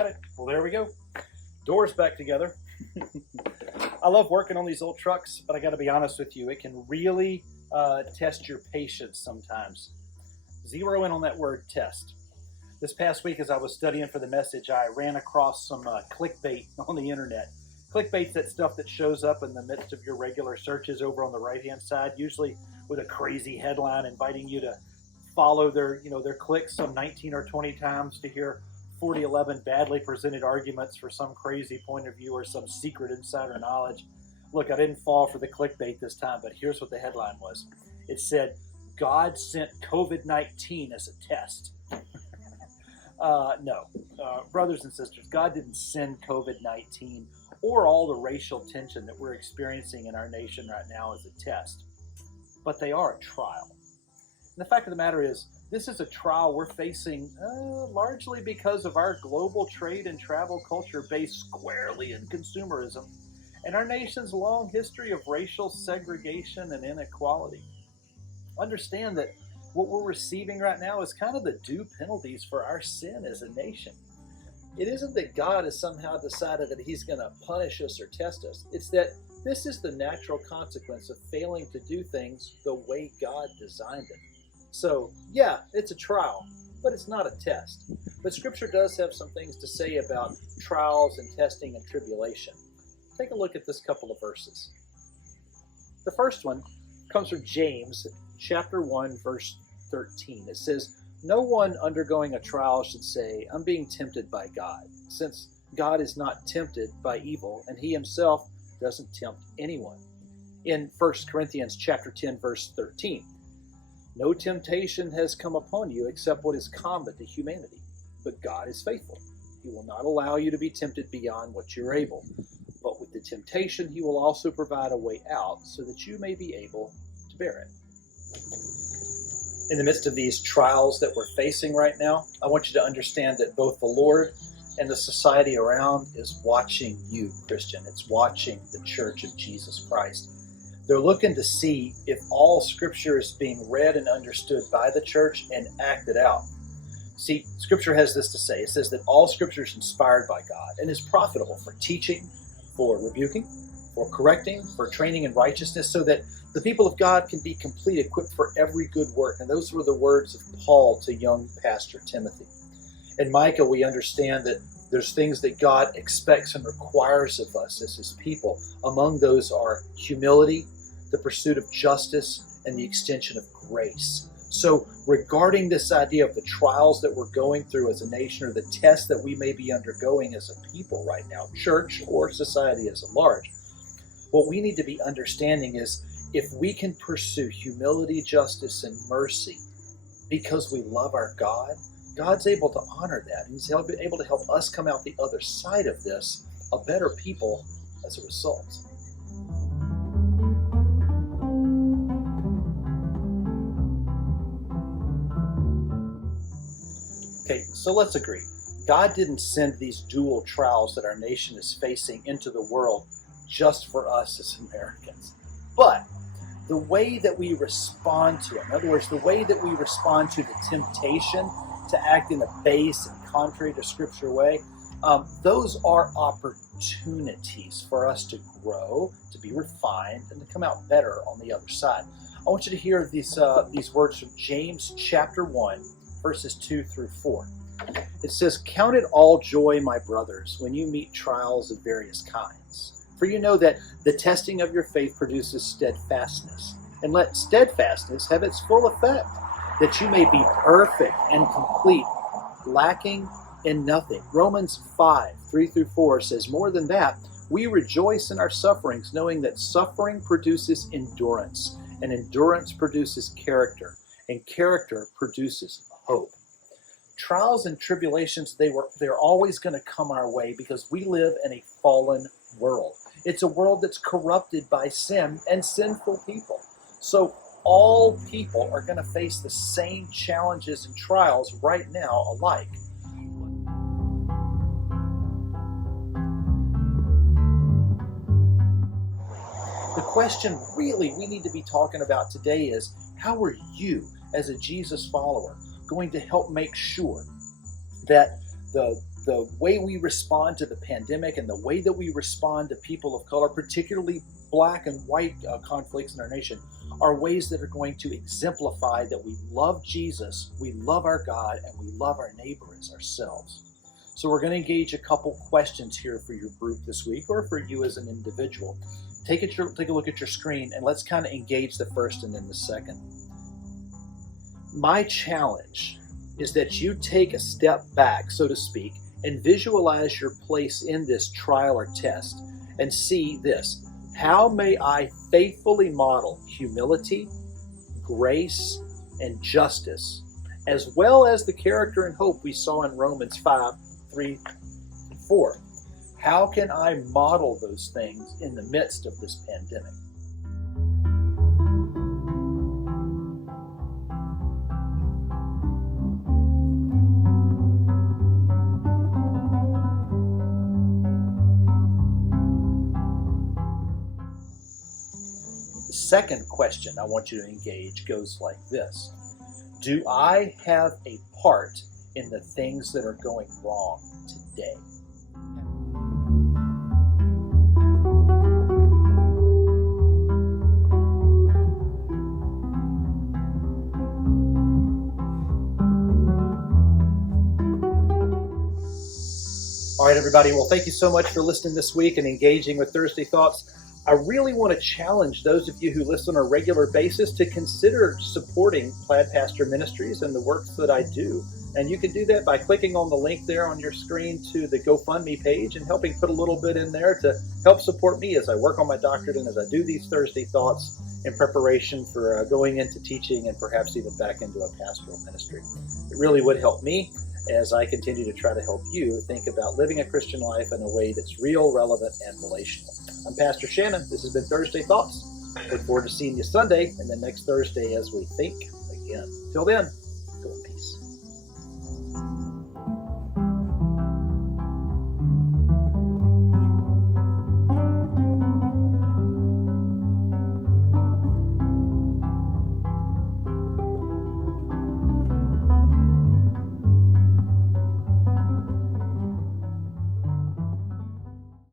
got it. Well, there we go. Doors back together. I love working on these old trucks, but I got to be honest with you, it can really test your patience sometimes. Zero in on that word test. This past week, as I was studying for the message, I ran across some clickbait on the internet. Clickbait's that stuff that shows up in the midst of your regular searches over on the right-hand side, usually with a crazy headline inviting you to follow their clicks some 19 or 20 times to hear 40-11 badly presented arguments for some crazy point of view or some secret insider knowledge. Look, I didn't fall for the clickbait this time, but here's what the headline was. It said, God sent COVID-19 as a test. No, brothers and sisters, God didn't send COVID-19 or all the racial tension that we're experiencing in our nation right now as a test. But they are a trial. And the fact of the matter is, this is a trial we're facing largely because of our global trade and travel culture based squarely in consumerism and our nation's long history of racial segregation and inequality. Understand that what we're receiving right now is kind of the due penalties for our sin as a nation. It isn't that God has somehow decided that he's going to punish us or test us. It's that this is the natural consequence of failing to do things the way God designed it. So, yeah, it's a trial, but it's not a test. But Scripture does have some things to say about trials and testing and tribulation. Take a look at this couple of verses. The first one comes from James chapter 1, verse 13. It says, "No one undergoing a trial should say, 'I'm being tempted by God,' since God is not tempted by evil, and he himself doesn't tempt anyone." In 1 Corinthians chapter 10, verse 13, "No temptation has come upon you except what is common to humanity. But God is faithful. He will not allow you to be tempted beyond what you're able. But with the temptation, he will also provide a way out so that you may be able to bear it." In the midst of these trials that we're facing right now, I want you to understand that both the Lord and the society around is watching you, Christian. It's watching the Church of Jesus Christ. They're looking to see if all Scripture is being read and understood by the church and acted out. See, Scripture has this to say. It says that all Scripture is inspired by God and is profitable for teaching, for rebuking, for correcting, for training in righteousness, so that the people of God can be complete, equipped for every good work. And those were the words of Paul to young Pastor Timothy. In Micah, we understand that there's things that God expects and requires of us as his people. Among those are humility, the pursuit of justice, and the extension of grace. So regarding this idea of the trials that we're going through as a nation, or the tests that we may be undergoing as a people right now, church or society as a large, what we need to be understanding is if we can pursue humility, justice, and mercy because we love our God, God's able to honor that. He's able to help us come out the other side of this a better people as a result. Okay, so let's agree. God didn't send these dual trials that our nation is facing into the world just for us as Americans. But the way that we respond to it, in other words, the way that we respond to the temptation to act in a base and contrary to Scripture way, those are opportunities for us to grow, to be refined, and to come out better on the other side. I want you to hear these words from James chapter 1, verses 2 through 4. It says, "Count it all joy, my brothers, when you meet trials of various kinds. For you know that the testing of your faith produces steadfastness. And let steadfastness have its full effect, that you may be perfect and complete, lacking in nothing." Romans 5, 3 through 4 says, "More than that, we rejoice in our sufferings, knowing that suffering produces endurance, and endurance produces character, and character produces hope." Trials and tribulations, they're always going to come our way because we live in a fallen world. It's a world that's corrupted by sin and sinful people. So all people are going to face the same challenges and trials right now alike. The question really we need to be talking about today is, how are you, as a Jesus follower, going to help make sure that the the way we respond to the pandemic and the way that we respond to people of color, particularly black and white conflicts in our nation, are ways that are going to exemplify that we love Jesus, we love our God, and we love our neighbor as ourselves. So we're going to engage a couple questions here for your group this week, or for you as an individual. Take a look at your screen, and let's kind of engage the first and then the second. My challenge is that you take a step back, so to speak, and visualize your place in this trial or test and see this. How may I faithfully model humility, grace, and justice, as well as the character and hope we saw in Romans 5:3-4? How can I model those things in the midst of this pandemic? The second question I want you to engage goes like this. Do I have a part in the things that are going wrong today? All right, everybody. Well, thank you so much for listening this week and engaging with Thursday Thoughts. I really want to challenge those of you who listen on a regular basis to consider supporting Plaid Pastor Ministries and the works that I do. And you can do that by clicking on the link there on your screen to the GoFundMe page and helping put a little bit in there to help support me as I work on my doctorate and as I do these Thursday Thoughts in preparation for going into teaching and perhaps even back into a pastoral ministry. It really would help me as I continue to try to help you think about living a Christian life in a way that's real, relevant, and relational. I'm Pastor Shannon. This has been Thursday Thoughts. Look forward to seeing you Sunday and then next Thursday as we think again. Till then.